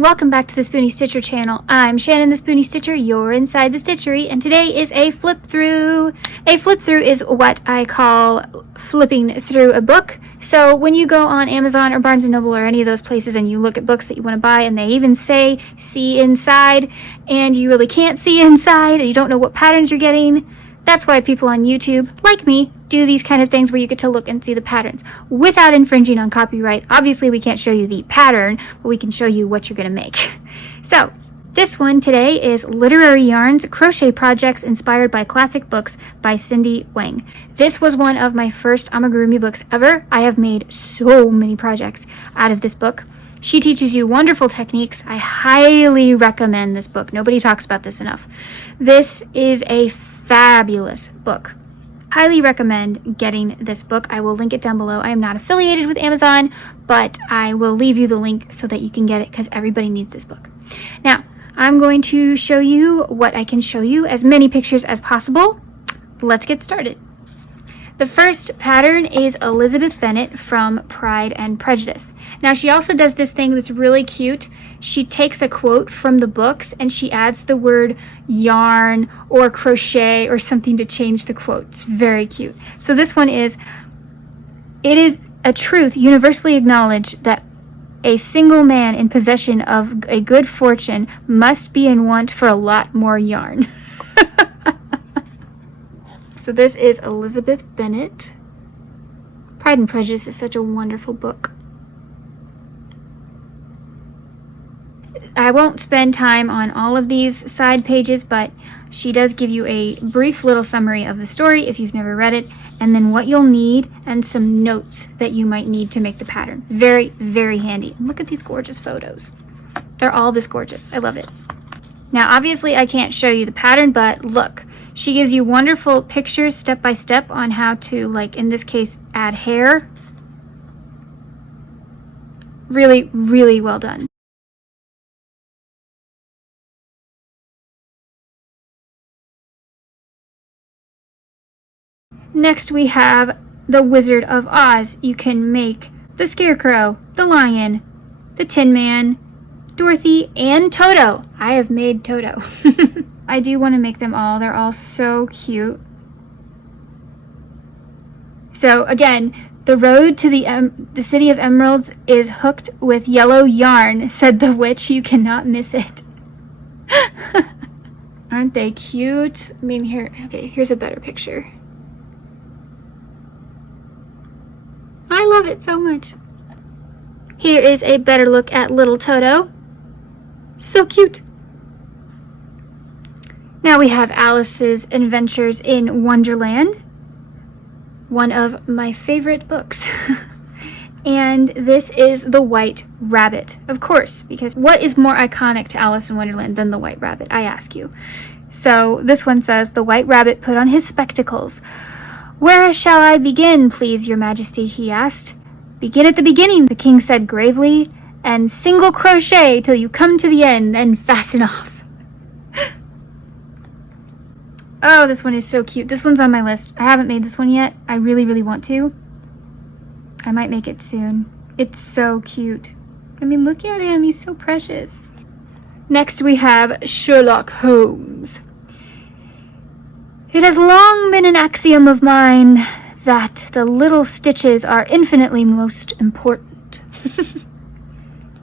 and welcome back to the Spoonie Stitcher channel. I'm Shannon the Spoonie Stitcher, you're inside the stitchery, and today is a flip through. A flip through is what I call flipping through a book. So when you go on Amazon or Barnes & Noble or any of those places and you look at books that you want to buy and they even say see inside and you really can't see inside and you don't know what patterns you're getting, that's why people on YouTube, like me, do these kind of things where you get to look and see the patterns without infringing on copyright. Obviously, we can't show you the pattern, but we can show you what you're going to make. So, this one today is Literary Yarns, Crochet Projects Inspired by Classic Books by Cindy Wang. This was one of my first amigurumi books ever. I have made so many projects out of this book. She teaches you wonderful techniques. I highly recommend this book. Nobody talks about this enough. This is a fabulous book. Highly recommend getting this book. I will link it down below. I am not affiliated with Amazon, but I will leave you the link so that you can get it because everybody needs this book. Now, I'm going to show you what I can show you, as many pictures as possible. Let's get started. The first pattern is Elizabeth Bennet from Pride and Prejudice. Now, she also does this thing that's really cute. She takes a quote from the books and she adds the word yarn or crochet or something to change the quote. It's very cute. So this one is, it is a truth universally acknowledged that a single man in possession of a good fortune must be in want for a lot more yarn. So this is Elizabeth Bennet. Pride and Prejudice is such a wonderful book. I won't spend time on all of these side pages, but she does give you a brief little summary of the story if you've never read it, and then what you'll need and some notes that you might need to make the pattern. Very, very handy. And look at these gorgeous photos. They're all this gorgeous. I love it. Now, obviously, I can't show you the pattern, but look. She gives you wonderful pictures step by step on how to, like in this case, add hair. Really, really well done. Next we have the Wizard of Oz. You can make the Scarecrow, the Lion, the Tin Man, Dorothy, and Toto. I have made Toto. I do want to make them all. They're all so cute. So again, the road to the City of Emeralds is hooked with yellow yarn, said the witch. You cannot miss it. Aren't they cute? I mean, here's a better picture. I love it so much. Here is a better look at little Toto. So cute. Now we have Alice's Adventures in Wonderland, one of my favorite books. And this is the White Rabbit, of course, because what is more iconic to Alice in Wonderland than the White Rabbit, I ask you. So this one says, the White Rabbit put on his spectacles. Where shall I begin, please, your majesty, he asked. Begin at the beginning, the king said gravely, and single crochet till you come to the end and fasten off. Oh, this one is so cute. This one's on my list. I haven't made this one yet. I really, really want to. I might make it soon. It's so cute. I mean, look at him. He's so precious. Next, we have Sherlock Holmes. It has long been an axiom of mine that the little stitches are infinitely most important.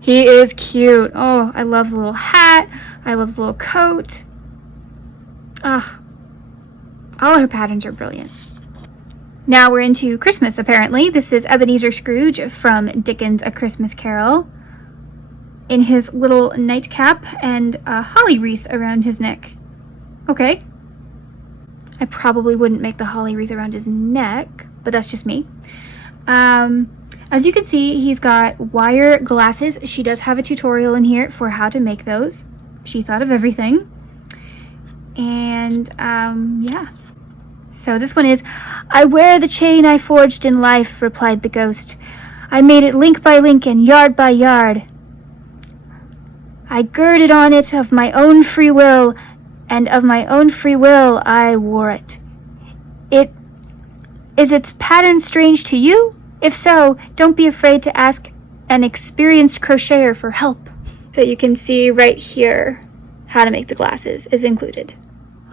He is cute. Oh, I love the little hat. I love the little coat. Ugh. All her patterns are brilliant. Now we're into Christmas, apparently. This is Ebenezer Scrooge from Dickens' A Christmas Carol in his little nightcap and a holly wreath around his neck. Okay. I probably wouldn't make the holly wreath around his neck, but that's just me. As you can see, he's got wire glasses. She does have a tutorial in here for how to make those. She thought of everything. And, yeah. So this one is, I wear the chain I forged in life, replied the ghost. I made it link by link and yard by yard. I girded on it of my own free will, and of my own free will I wore it. Is its pattern strange to you? If so, don't be afraid to ask an experienced crocheter for help. So you can see right here how to make the glasses is included.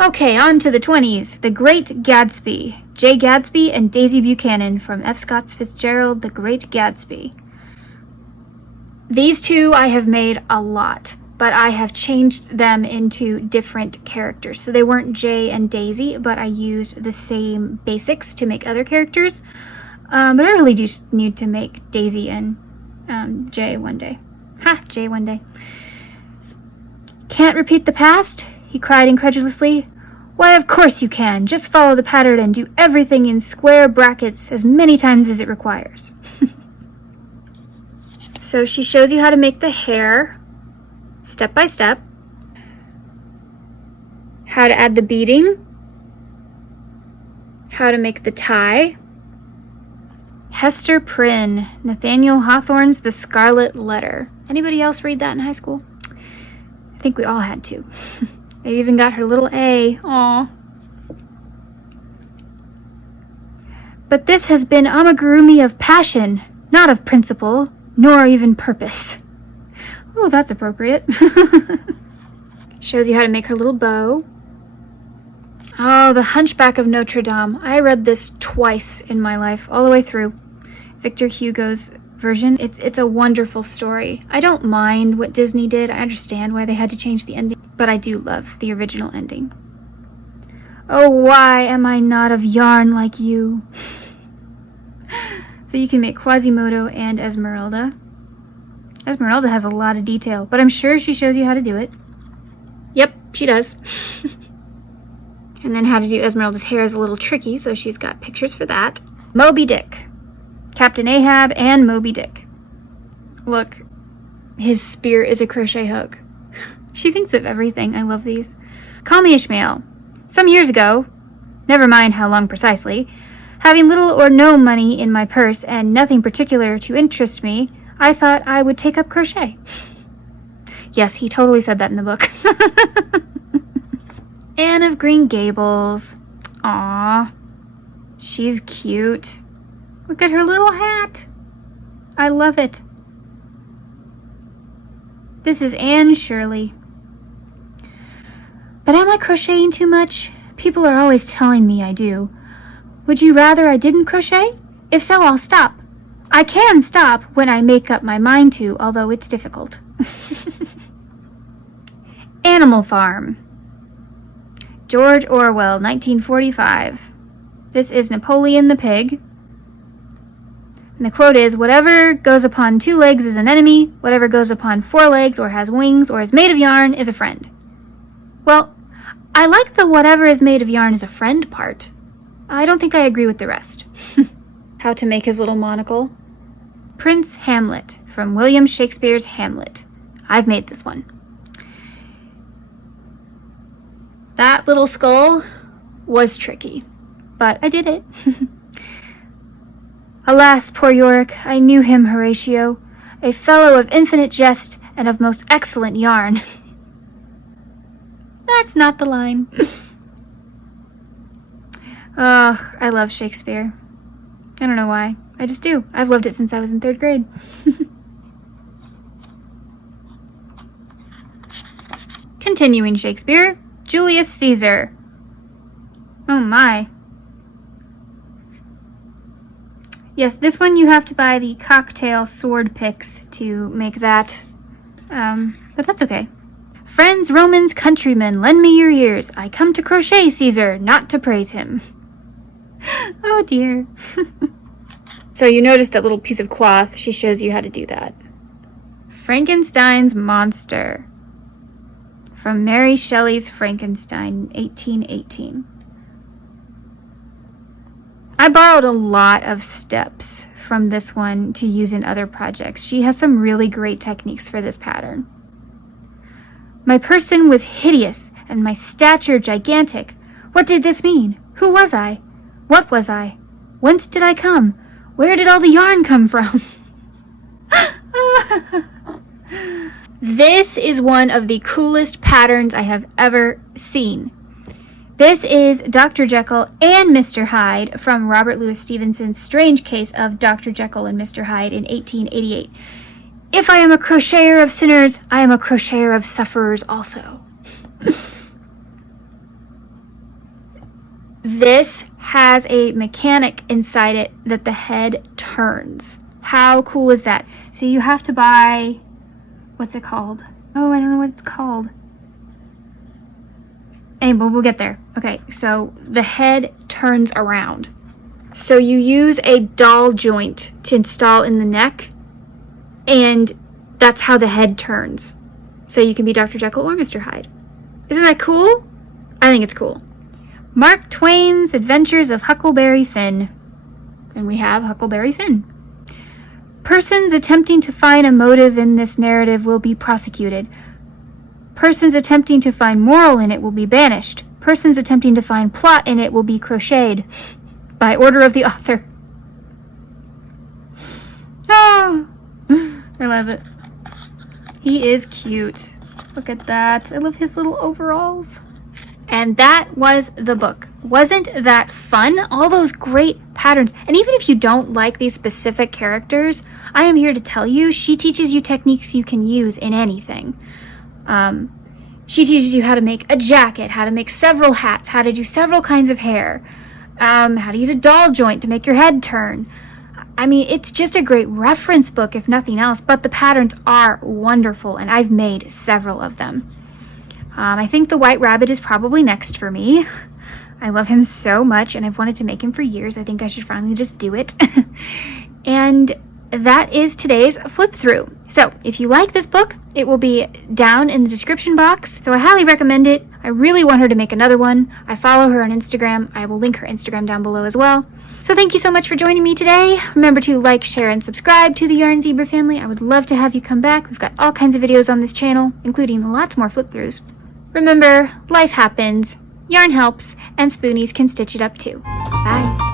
Okay, on to the 20s. The Great Gatsby. Jay Gatsby and Daisy Buchanan from F. Scott Fitzgerald, The Great Gatsby. These two I have made a lot, but I have changed them into different characters. So they weren't Jay and Daisy, but I used the same basics to make other characters. But I really do need to make Daisy and Jay one day. Ha! Jay one day. Can't repeat the past? He cried incredulously. Why, of course you can. Just follow the pattern and do everything in square brackets as many times as it requires. So she shows you how to make the hair, step by step, how to add the beading, how to make the tie. Hester Prynne, Nathaniel Hawthorne's The Scarlet Letter. Anybody else read that in high school? I think we all had to. They even got her little A. Aw. But this has been amigurumi of passion, not of principle, nor even purpose. Oh, that's appropriate. Shows you how to make her little bow. Oh, The Hunchback of Notre Dame. I read this twice in my life, all the way through. Victor Hugo's version. It's a wonderful story. I don't mind what Disney did. I understand why they had to change the ending, but I do love the original ending. Oh, why am I not of yarn like you? So you can make Quasimodo and Esmeralda. Esmeralda has a lot of detail, but I'm sure she shows you how to do it. Yep, she does. And then how to do Esmeralda's hair is a little tricky, so she's got pictures for that. Moby Dick. Captain Ahab and Moby Dick. Look, his spear is a crochet hook. She thinks of everything. I love these. Call me Ishmael. Some years ago, never mind how long precisely, having little or no money in my purse and nothing particular to interest me, I thought I would take up crochet. Yes, he totally said that in the book. Anne of Green Gables. Aww. She's cute. Look at her little hat. I love it. This is Anne Shirley. But am I crocheting too much? People are always telling me I do. Would you rather I didn't crochet? If so, I'll stop. I can stop when I make up my mind to, although it's difficult. Animal Farm. George Orwell, 1945. This is Napoleon the Pig. And the quote is, whatever goes upon 2 legs is an enemy, whatever goes upon 4 legs or has wings or is made of yarn is a friend. Well, I like the whatever is made of yarn is a friend part. I don't think I agree with the rest. How to make his little monocle. Prince Hamlet from William Shakespeare's Hamlet. I've made this one. That little skull was tricky, but I did it. Alas, poor Yorick, I knew him, Horatio, a fellow of infinite jest and of most excellent yarn. That's not the line. Ugh, I love Shakespeare. I don't know why. I just do. I've loved it since I was in 3rd grade. Continuing Shakespeare, Julius Caesar. Oh my. Yes, this one you have to buy the cocktail sword picks to make that. But that's okay. Friends, Romans, countrymen, lend me your ears. I come to crochet Caesar, not to praise him. Oh dear. So you notice that little piece of cloth, she shows you how to do that. Frankenstein's Monster. From Mary Shelley's Frankenstein, 1818. I borrowed a lot of steps from this one to use in other projects. She has some really great techniques for this pattern. My person was hideous, and my stature gigantic. What did this mean? Who was I? What was I? Whence did I come? Where did all the yarn come from? This is one of the coolest patterns I have ever seen. This is Dr. Jekyll and Mr. Hyde from Robert Louis Stevenson's Strange Case of Dr. Jekyll and Mr. Hyde in 1888. if I am a crocheter of sinners, I am a crocheter of sufferers also. This has a mechanic inside it that the head turns. How cool is that? So you have to buy, what's it called? Oh, I don't know what it's called. Anyway, we'll get there. Okay, so the head turns around. So you use a doll joint to install in the neck, and that's how the head turns. So you can be Dr. Jekyll or Mr. Hyde. Isn't that cool? I think it's cool. Mark Twain's Adventures of Huckleberry Finn. And we have Huckleberry Finn. Persons attempting to find a motive in this narrative will be prosecuted. Persons attempting to find moral in it will be banished. Persons attempting to find plot in it will be crocheted. By order of the author. Oh, I love it. He is cute. Look at that. I love his little overalls. And that was the book. Wasn't that fun? All those great patterns. And even if you don't like these specific characters, I am here to tell you, she teaches you techniques you can use in anything. She teaches you how to make a jacket, how to make several hats, how to do several kinds of hair, how to use a doll joint to make your head turn. I mean, it's just a great reference book, if nothing else, but the patterns are wonderful, and I've made several of them. I think the White Rabbit is probably next for me. I love him so much, and I've wanted to make him for years. I think I should finally just do it. And that is today's flip through. So if you like this book, it will be down in the description box. So I highly recommend it. I really want her to make another one. I follow her on Instagram. I will link her Instagram down below as well. So thank you so much for joining me today. Remember to like, share, and subscribe to the Yarn Zebra family. I would love to have you come back. We've got all kinds of videos on this channel, including lots more flip throughs. Remember, life happens, yarn helps, and spoonies can stitch it up too. Bye.